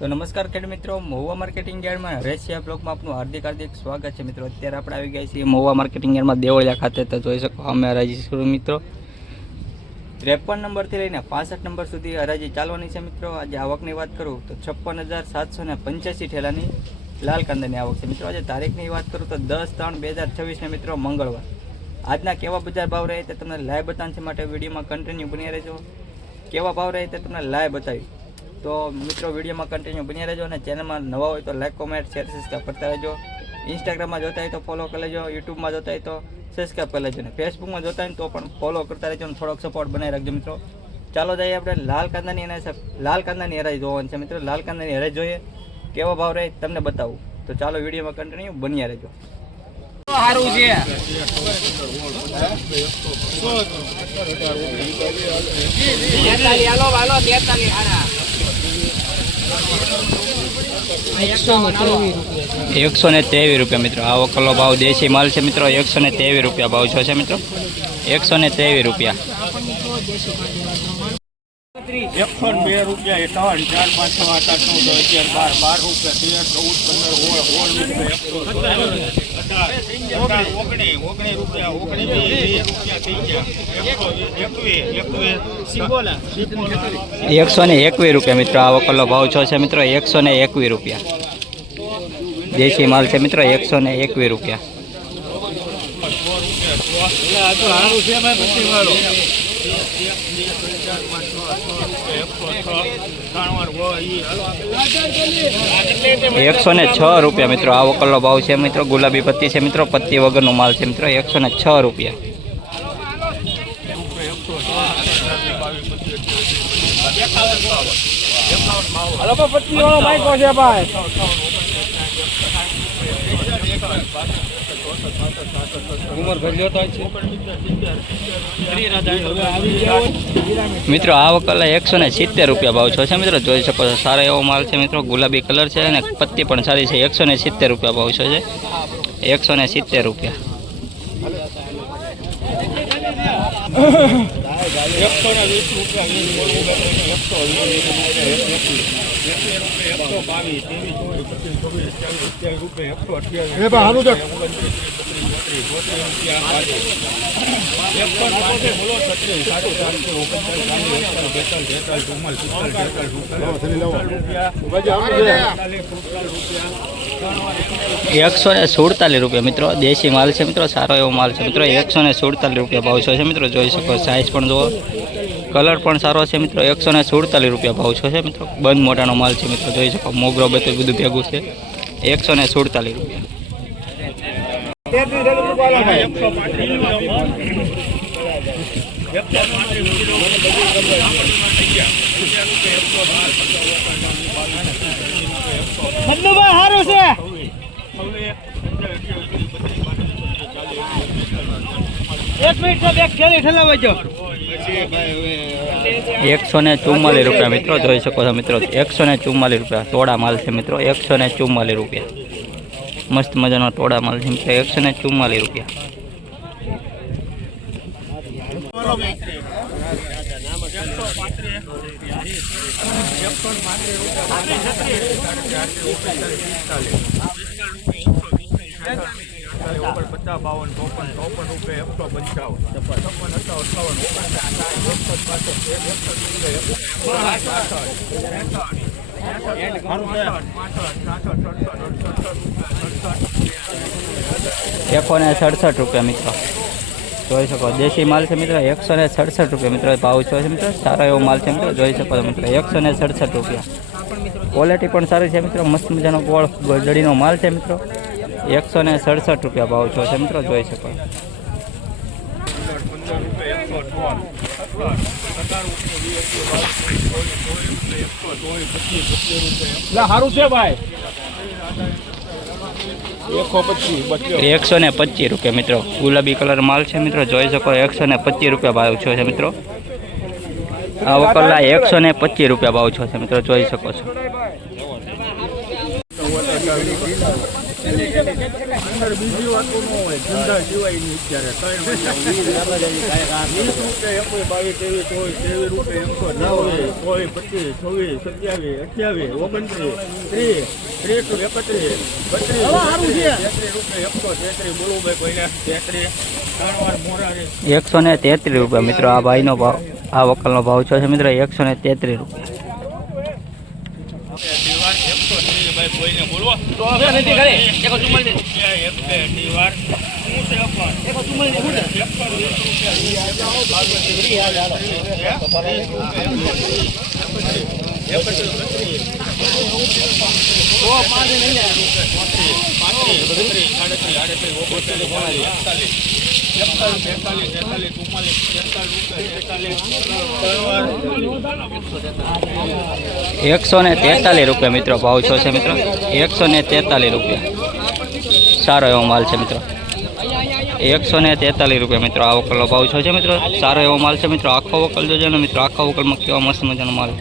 तो नमस्कार खेडूत मित्रों, महुआ मार्केटिंग यार्ड में हरेशिया ब्लॉक में आपનું हार्दिक स्वागत है। मित्रों अत्यारे આપણે આવી ગયા છીએ મहुआ मार्केटिंग यार्ड में देवळिया खाते। तो જોઈ શકો અમે હરાજી શરૂ મિત્રો 53 નંબર થી લઈને 65 નંબર સુધી હરાજી ચાલવાની છે। મિત્રો આજે આવકની વાત કરું તો 56,785 ઠેલાની લાલ કાંદાની આવક છે। મિત્રો આજે તારીખની વાત કરું તો 10/3/2024 ને મિત્રો મંગળવાર આજના કેવા બજાર ભાવ રહે તે તમને લાઈવ બતાવવા માટે વિડીયોમાં કન્ટિન્યू બન્યા રહેજો। કેવા ભાવ રહે તે તમને લાઈવ બતાવી तो मित्रों वीडियो में कंटिन्यू बनी रहो। चैनल में नवा हो तो लाइक कमेंट शेयर सब्सक्राइब करता रहो। इंस्टाग्राम में जोता है तो फॉलो कर लीजिए, यूट्यूब में जोता है तो सब्सक्राइब कर लीजिए, फेसबुक में जोता है तो फॉलो करता रहो। थोड़ोक सपोर्ट बनाए रखो। मित्रों चालो जाइए अपने लाल कांदानी हराई जोवानी छे। मित्रों लाल कांदानी हराई जोईए केवा भाव रहे तमने बतावुं। तो चालो वीडियो में कंटिन्यू बनिया रहो। सारू छे 123 रुपया। मित्रों आवो कलो भाव देशी माल है। मित्रों 123 रुपया भाव छो छे। मित्रों 123 रुपया। 102 रुपया 51 4 5 6 8 8 9 10 11 12 रुपया 121 रुपया। मित्रों आवो कलो भाव छो छे। मित्रों 121 रुपया देशी माल है। मित्रों 121 रुपया। एक 106 रुपया। मित्रों आवो कलो भाव है। मित्रों गुलाबी पत्ती है। मित्रों पत्ती वगर नो माल है। मित्रों 106 रुपया। मित्रों आवक कला 170 रुपया भाव छो छे। मित्रों जोई शको छो सारो एवो माल है। मित्रों गुलाबी कलर है अने पत्ती पण सारी है। 170 रुपया भाव छो छे। 170 रुपया। 147 रुपया। मित्रों देशी माल है। मित्रों सारो एवो माल है। मित्रों 147 रुपया भाव छो छे। मित्रों जोई शको साइज पण जो कलर पण सारो है। मित्रों 147 रुपया भाव छो छे। मित्रों बंद मोटानो माल है। मित्रों जोई शको मोगरो बेतो बधुं भेगुं छे। 147 रुपया। 144 रुपया। मित्रों जोई शको छो। मित्रों 144 रुपया तोड़ा माल है। मित्रों 144 रुपया मस्त मजानो तोड़ा माल है। मित्रों 144 रुपया। एकोने 67 रुपया। मित्रों जोई शको देशी माल है। मित्रों 167 रुपया। मित्रों भाव छो छे। मित्रों सारो एवो माल है। मित्रों जोई शको मित्रों 167 रुपया। क्वॉलिटी पण सारी है। मित्रों मस्त मजानो गोळ गळदड़ीनो माल है। मित्रों 167 रुपया भाव छो छे। मित्रों जोई शको। हारू छे भाई 125 रुपया। मित्रों गुलाबी कलर माल है। मित्रों जोई शको 125 रुपया भाव छो छे। मित्रों आवक कला 125 रुपया भाव छो छे। मित्रों जोई शको छो। અંદર બીજી વાતો ન હોય, ધંધા સિવાય ની અત્યારે કઈ રૂપિયા 22, 23, 24, 25, 26, 27, 28, 29, 30, 31, 32, 133 બોલો ભાઈ કોઈને 33 133 રૂપિયા મિત્રો આ ભાઈનો ભાવ, આ વકલનો ભાવ છે મિત્રો 133 રૂપિયા. ભાઈ કોઈને બોલવો તો હવે નથી કરે એક ચુમલ દે એક બે દીવાર હું છે અપર એક ચુમલ દે ગુડ 143 રૂપિયા મિત્રો ભાવ છે મિત્રો 143 રૂપિયા. સારો એવો માલ છે મિત્રો 143 રૂપિયા મિત્રો આ વકલનો ભાવ છે મિત્રો. સારો એવો માલ છે મિત્રો. આખો વકલ જોજો ને મિત્રો, આખા વકલમાં કેવા મસ્ત મજાનો માલ.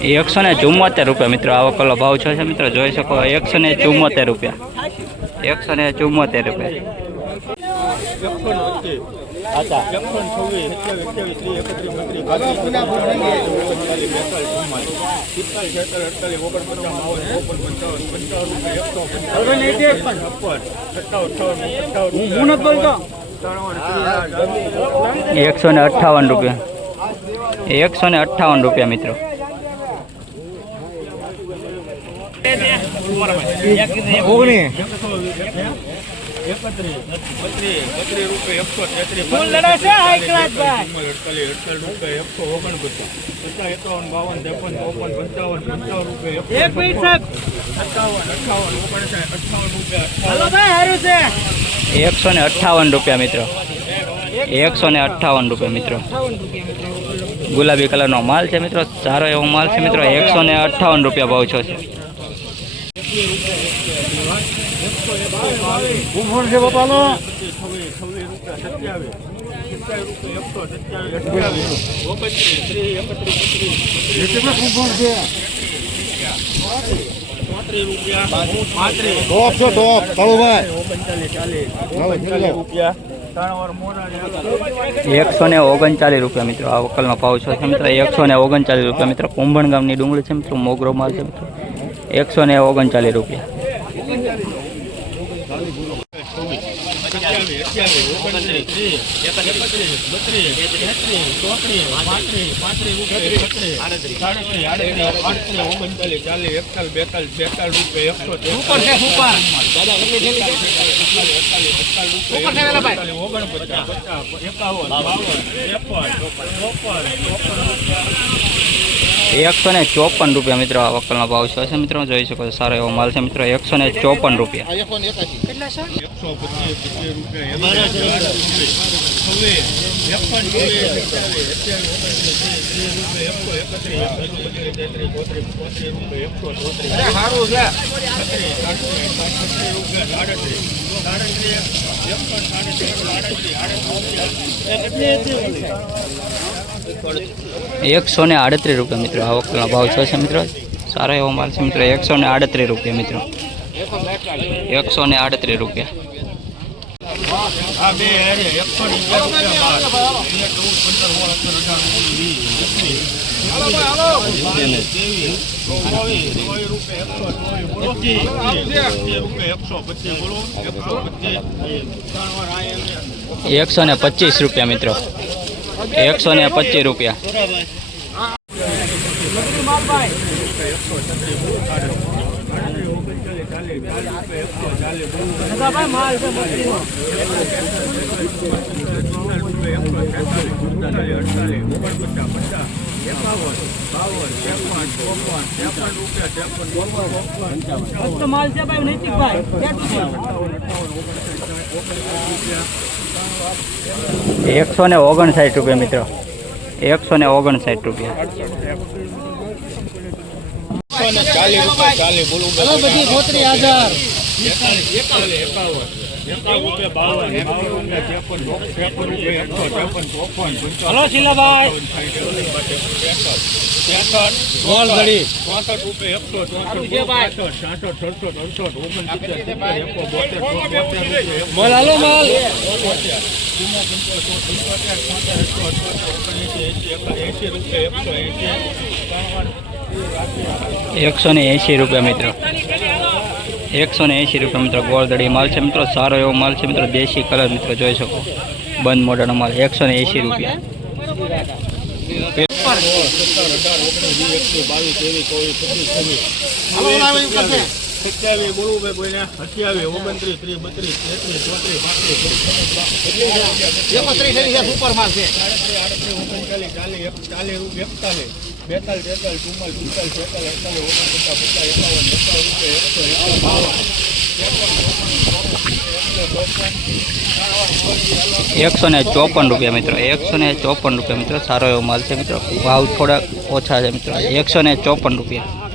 174 રૂપિયા મિત્રો આ વકલનો ભાવ છે મિત્રો. જોઈ શકો 174 રૂપિયા. 174 રૂપિયા. ₹158 રૂપિયા મિત્રો. ₹158 મિત્રો. 158 રૂપિયા મિત્રો. ગુલાબી કલરનો માલ છે મિત્રો. સારો એવો માલ છે મિત્રો. 158 રૂપિયા ભાવ છે. ₹139 મિત્રો આ વકલનો ભાવ છે મિત્રો. 139 રૂપિયા મિત્રો. કુંભણ ગામની ડુંગળી છે મિત્રો. મોગરો માલ છે મિત્રો. 139 રૂપિયા. ₹154 રૂપિયા મિત્રો આ વકલનો ભાવ છે મિત્રો. જોઈ શકો છો સારો એવો માલ છે મિત્રો. 154 રૂપિયા. ₹138 રૂપિયા મિત્રો આ વકલનો ભાવ છે મિત્રો. સારો એવો માલ છે મિત્રો. 138 રૂપિયા મિત્રો. 138 રૂપિયા. ₹125 રૂપિયા મિત્રો. 125 રૂપિયા. ₹159 રૂપિયા મિત્રો. 159 રૂપિયા. ₹40 બધી 35,000 હલો શીલાભાઈ ગોળદડી મોલ હાલો મોલ 180 રૂપિયા મિત્રો, 180 રૂપિયા મિત્રો ગોળદડી માલ છે મિત્રો. સારો એવો માલ છે મિત્રો, દેશી કલર મિત્રો જોઈ શકો. બંધ મોઢાનો માલ 180 રૂપિયા. સુપર માલ છે. 154 રૂપિયા મિત્રો, 154 રૂપિયા મિત્રો. સારો એવો માલ છે મિત્રો. ભાવ થોડા ઓછા છે મિત્રો, 154 રૂપિયા.